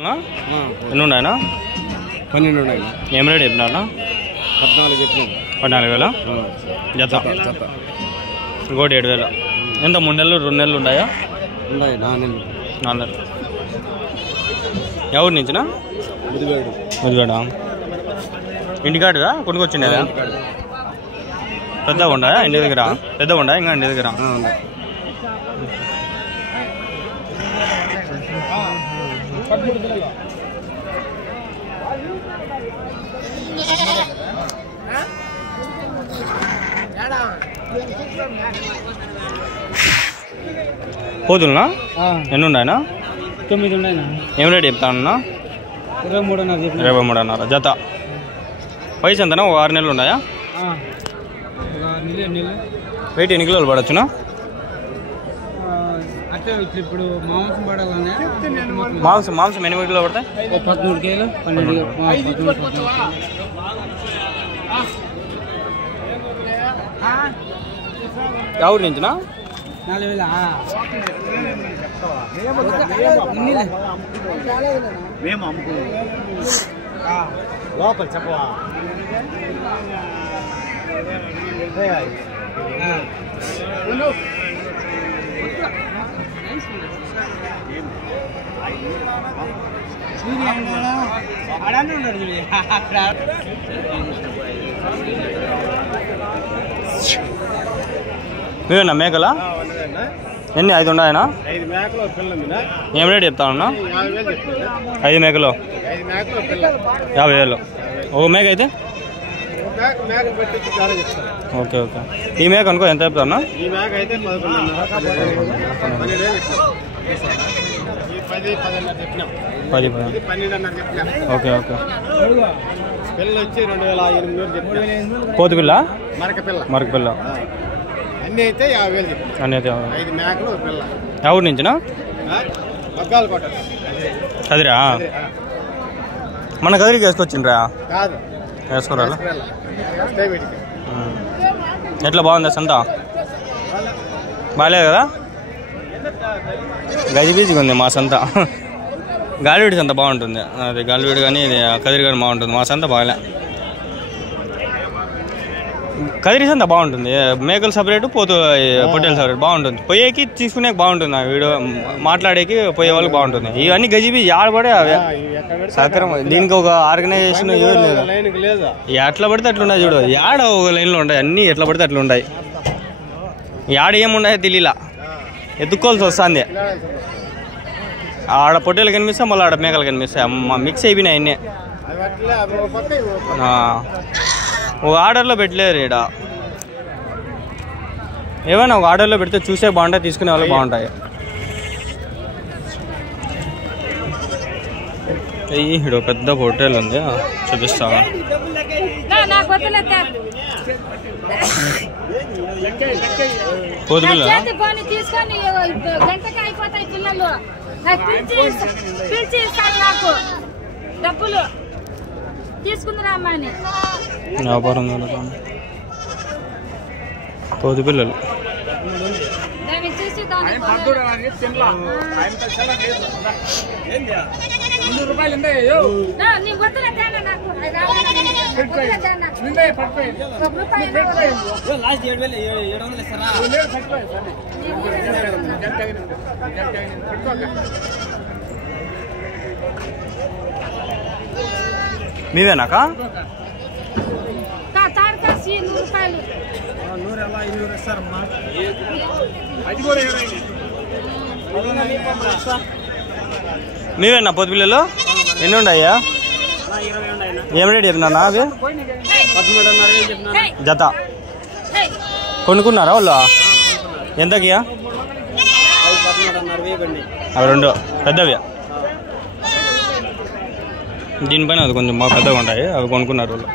ఎన్ని ఉన్నాయన్నా? 12 ఉన్నాయి. ఏం రేట్ చెప్పినా? 14 చెప్పినాను. 14,000 జత. ఇంకోటి 7,000. ఎంత 3 నెలలు 2 నెలలు ఉన్నాయా? ఉన్నాయి 4 నెలలు. 4 నెలలు. ఎవరి నుంచినా? ముదివేడ. ఇంటికాడుగా కొనుక్కొచ్చిండేదా? పెద్దగా ఉండా ఇంటి దగ్గర? పెద్దగా ఉండా ఇంకా ఇంటి దగ్గర? పోతున్నా ఎన్ని ఉన్నాయనా? 9 ఉన్నాయినా. ఏం రేట్ చెప్తానన్నా? 23,500 జత. వయసు ఎంతనా? ఒక 6 నెలలు ఉన్నాయా? వెయిట్ ఎన్ని కిలోలు పడచ్చునా? ఇప్పుడు మాంసం పడాలనే మాంసం ఎన్ని కిలోలు పడతాయి? 13 కిలో 12 ఎవరి నుంచినా? 4,000 లోపల చెప్పవా? మీవేనా మేకలా? ఎన్ని 5 ఉన్నాయనా? 5 మేకలు పిల్ల. ఏం రేట్ చెప్తానన్నా? 5 మేకలు 50,000. ఒక మేక అయితే? Okay okay. ఈ మేక అనుకో ఎంత చెప్తానా? ఈ మేక అయితే 10. Okay okay. పిల్ల వచ్చి 2,800 చెప్పిన. పోతు పిల్ల? మరక పిల్ల. అన్నీ అయితే 50,000. అన్నీ అయితే 5 మేకలు పిల్ల. ఎవరి నుంచినా? మగ్గాలు కొట్ట. కదిరా? మన కదిరికి వేసుకొచ్చిండ్రా? కాదు వేసుకోరా? ఎట్లా బాగుందా సంత? బాగాలేదు కదా? గజిబీజిగా ఉంది మా సంత. గాలివీడి సంత బాగుంటుంది. అది గాలివీడి కానీ ఇది కదిరి కానీ బాగుంటుంది. మా సంత బాగాలే. కదిరి సంత బాగుంటుంది. మేకలు సపరేట్, పొట్టేలు సపరేట్ బాగుంటుంది. పోయేకి తీసుకునే బాగుంటుంది. ఆ వీడియో మాట్లాడేకి పోయే వాళ్ళకి బాగుంటుంది. ఇవన్నీ గజిబీజి ఆడపడే అవే సక్రమం. దీనికి ఒక ఆర్గనైజేషన్ లేదు. ఎట్లా పడితే అట్లా ఉన్నాయి చూడు. యాడ ఒక లైన్లో ఉంటాయి అన్నీ. ఎట్లా పడితే అట్లా ఉంటాయి. యాడ ఏమున్నాయో తెలియలా. ఎత్తుక్కోవాల్సి వస్తుంది. ఆడ పొట్టేలు కనిపిస్తాయి, మళ్ళీ ఆడ మేకలు కనిపిస్తాయి. మిక్స్ అయిపోయినాయి అన్నీ. ఒక ఆర్డర్లో పెట్టలేరు ఈడ. ఏమైనా ఒక ఆర్డర్లో పెడితే చూసే బాగుంటాయి, తీసుకునే వాళ్ళు బాగుంటాయి. ఇక్కడ పెద్ద హోటల్ ఉంది, చూపిస్తా. పోతుపిల్ల వ్యాపారం పోతు పిల్లలు. మీవేనాకా? 100 రూపాయలు. మీవేనా పోతు పిల్లలు? ఎన్ని ఉన్నాయా? ఏం రేట్ చెప్పినా అవి? జత కొనుక్కున్నారా వాళ్ళు? ఎంతకి అవి? 2 పెద్దవి. దీనిపైన అది కొంచెం బాగా పెద్దగా ఉంటాయి. అవి కొనుక్కున్నారు వాళ్ళు.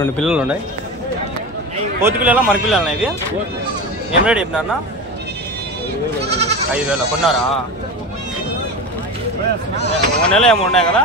2 పిల్లలు ఉన్నాయి. పోతు పిల్లల మర పిల్లలు ఇవి ఏం రేట్ చెప్పినారన్నా? 5,000 కొన్నారా? 1 నెల ఏమో ఉన్నాయి కదా?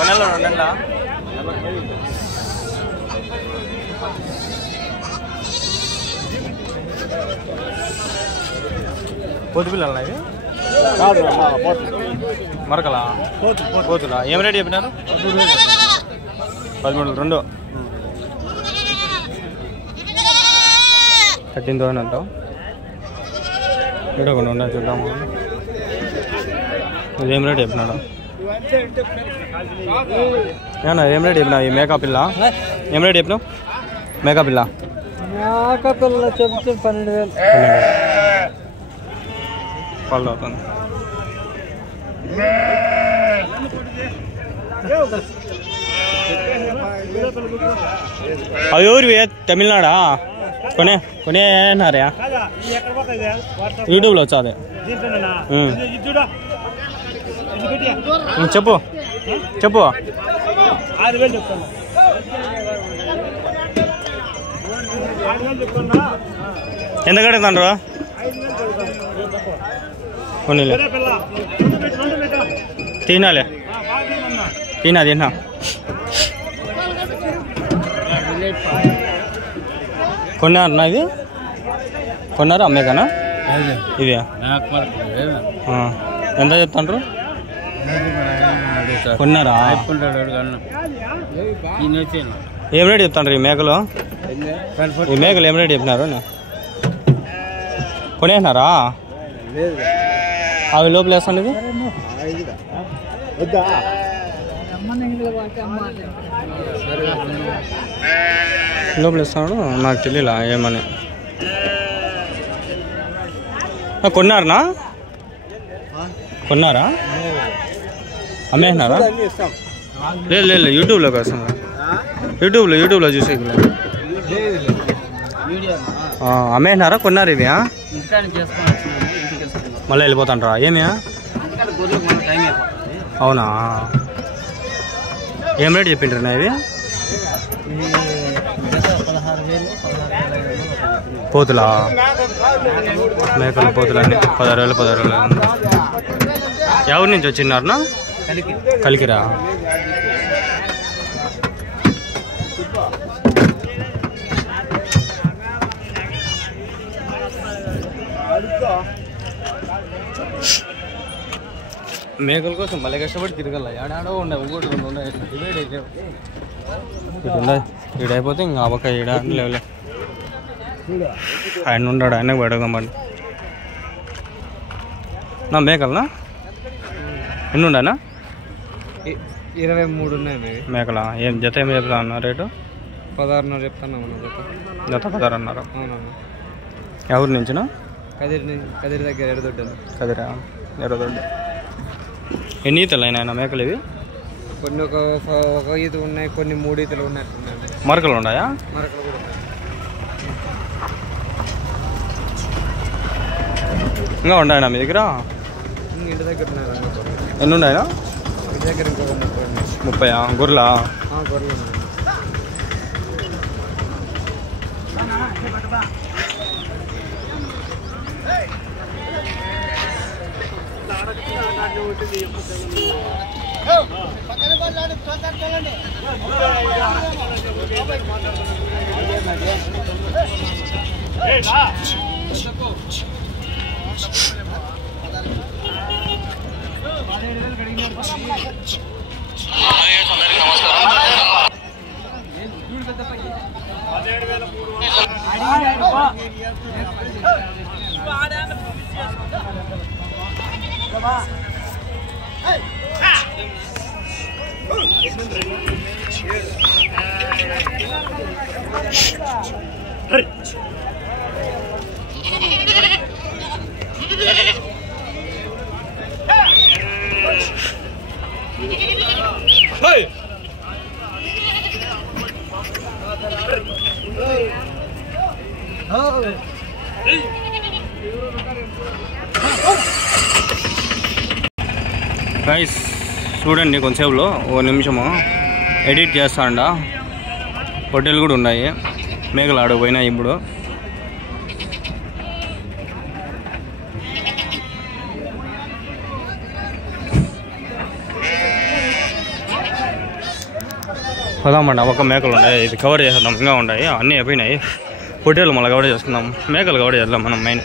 1 నెల 2 నెలల పోతు పిల్లలు ఇవి మరకలా పోతులా ఏం రేట్ చెప్పినారు? 13,200 13,000 అంటావు. ఇక్కడ కొన్ని ఉన్నాయి చూద్దాము. ఇదేం రేట్ చెప్పినాడు? ఏమన్నా ఏం రేట్ చెప్పినావు? ఈ మేకా పిల్ల ఏం రేట్ చెప్పినావు? మేకా పిల్ల చెప్తే 12,000 పళ్ళు అవుతుంది. అవి ఎవరివి? తమిళనాడా? కొనేనారా? యూట్యూబ్లో వచ్చాది. చెప్పు చెప్పు. 6,000 చెప్తాను. ఎంత కడుగుతాండ్రు? కొనిలే తినాలే తిన్నా కొన్నారన్నా? ఇది కొన్నారా? అమ్మేకనా ఇవి? ఎంత చెప్తాండ్రు? కొన్నారా? ఏం రేట్ చెప్తాండ్రు ఈ మేకలు? ఈ మేకలు ఏం రేట్ చెప్పినారు? కొనేసినారా? అవి లోపల వేస్తాను. ఇది లోపల వేస్తాడు. నాకు తెలియలా ఏమని. కొన్నారనా? కొన్నారా? అమ్మేసినారా? లేదు లేదు యూట్యూబ్లోకి వస్తాను. యూట్యూబ్లో చూసే అమ్మేసినారా? కొన్నారు ఇవి? మళ్ళీ వెళ్ళిపోతాంటారా? ఏమి? అవునా? ఏం రేట్ చెప్పిండ్రు ఇది? పోతులా మేకలు పోతులన్నీ 16,000 ఎవరి నుంచి వచ్చినారనా? కలికిరా? మేకల కోసం మళ్ళీ కష్టపడి తిరగల. ఏడాడో ఉండే ఒకటి 2 ఉన్నాయి. ఇటు ఉండే ఈడ అయిపోతే ఇంకా అవక ఈడ లేవులే. ఆయన ఉన్నాడు, ఆయనకు పడదామండి. నా మేకలనా? ఎన్ని ఉండనా? 23 ఉన్నాయి మేకలా. ఏం జత ఏం చెప్తా అన్న రేటు? 16,500 చెప్తాను. జత 16 అన్నారు. అవునవును. ఎవరి నుంచినా? కదిరి దగ్గర ఎర్రదొడ్డు. కదిరా ఎర్రదొడ్డు. ఎన్ని ఈతలు అయినా మేకలు ఇవి? కొన్ని ఒక ఈత ఉన్నాయి, కొన్ని 3 ఈతలు ఉన్నట్టున్నాయి. మరకలు ఉన్నాయా? మరకలు కూడా ఉన్నాయి. ఇంకా ఉన్నాయనా మీ దగ్గర? ఇంటి దగ్గర ఉన్నాయి. ఎన్ని ఉన్నాయా? ఇంటి దగ్గర ఇంకొక 30 గొర్రెలా? గొర్రెలు ఉన్నాయి. గైస్ చూడండి, కొంచెంసేపులో 1 నిమిషము ఎడిట్ చేస్తాండా. పొట్టేలు కూడా ఉన్నాయి. మేకలు ఆడ పోయినాయి ఇప్పుడు. పదామండి ఒక మేకలు ఉన్నాయి, ఇది కవర్ చేసేద్దాం. ఇంకా ఉన్నాయి, అన్నీ అయిపోయినాయి. పొట్టేలు మళ్ళీ కవర్ చేసుకుందాం, మేకలు కవర్ చేద్దాం మనం మెయిన్.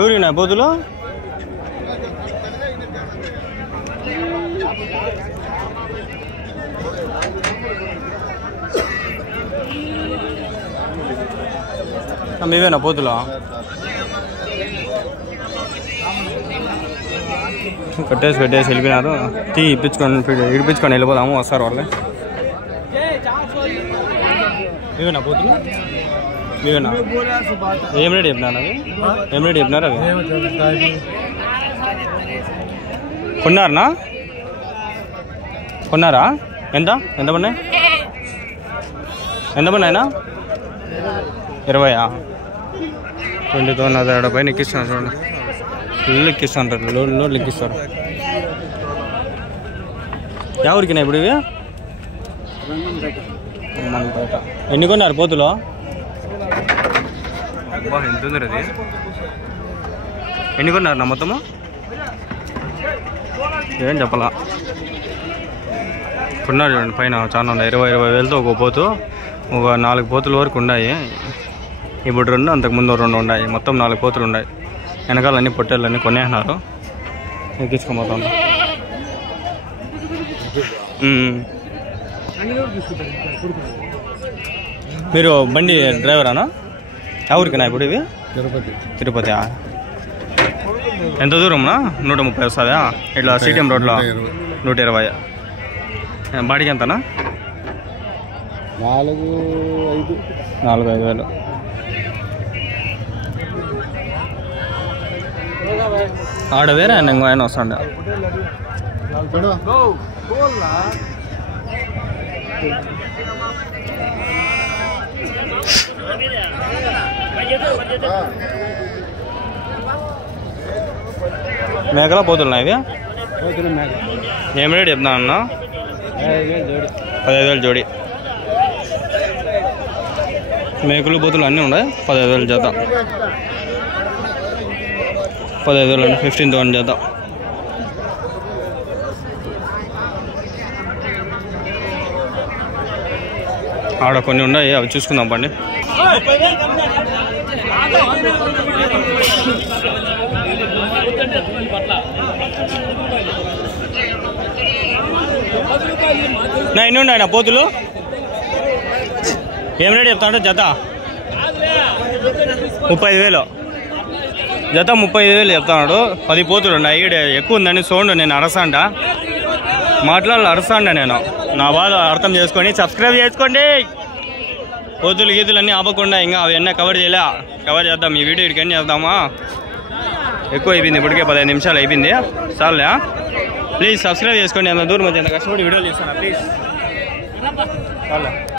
ఎవరినా బోధులు మీవేనా పోతులా? పెట్టేసి వెళ్ళిపోయినారు. టీ ఇప్పించుకొని వెళ్ళిపోదాము, వస్తారు వాళ్ళే. మీవేనా పోతులు? మీవేనా? ఏం రేట్ చెప్పినారు అవి? ఏం రేట్ చెప్పినారు అవి? కొన్నారా? ఎంత పడినాయి? ఎంత పడినాయినా? 20. 20 పైన ఎక్కిస్తున్నారు చూడండి. ఇల్లు ఎక్కిస్తుంటారు, లోడ్లు ఎక్కిస్తారు. ఎవరికినా ఇప్పుడు ఇవి? బయట ఎన్ని కొన్నారు పోతులో? ఎంత ఉంది అది? ఎన్ని కొన్నారు నా మొత్తము? ఏం చెప్పాలా, కొన్నారు చూడండి. పైన చాలా ఉన్నాయి, 20 వేలతో ఒక పోతు, ఒక 4 పోతుల వరకు ఉన్నాయి. ఇప్పుడు 2, అంతకుముందు 2 ఉన్నాయి. మొత్తం 4 పోతులు ఉన్నాయి. వెనకాలన్నీ పొట్టేళ్ళన్నీ కొనేసినారు, ఎక్కించుకోబోతాం. మీరు బండి డ్రైవరానా? ఎవరికినా ఇప్పుడు ఇవి? తిరుపతి. ఎంత దూరంనా? 130 వస్తుందా? ఇట్లా సిటిఎం రోడ్లో 120. బాడీకి ఎంతనా? 4-5 వేలు. ఆడ వేరే ఇంకో ఆయన వస్తాండ. మేకలా పోతున్నాయి ఇవి? ఏం రేట్ చెప్తున్నా అన్న? 15,000 జోడి. మేకలు పోతులు అన్నీ ఉన్నాయి. 15,000 జత. 15,000 అంటే 15,000 జత. ఆడ కొన్ని ఉన్నాయి, అవి చూసుకుందాం పండి. నా ఎన్ని ఉన్నాయి నా పోతులు? ఏం రేట్ చెప్తా అంటే జత 35,000 జత. 35,000 చెప్తున్నాడు. 10 పోతులు ఉన్నాయి. ఎక్కువ ఉందని సౌండ్ నేను అరసాండ అరసాండ నేను. నా బాధ అర్థం చేసుకొని సబ్స్క్రైబ్ చేసుకోండి. పోతులు గీతులు అన్నీ ఆపకుండా ఇంకా అవన్నీ కవర్ చేద్దాం. ఈ వీడియో ఇక్కడికి చేద్దామా? ఎక్కువ అయిపోయింది ఇప్పటికే 15 నిమిషాలు అయిపోయింది చాలే ప్లీజ్ సబ్స్క్రైబ్ చేసుకోండి అంత దూరం వచ్చి ఎంత కష్టపడి వీడియోలు చేస్తాను ప్లీజ్ చాలే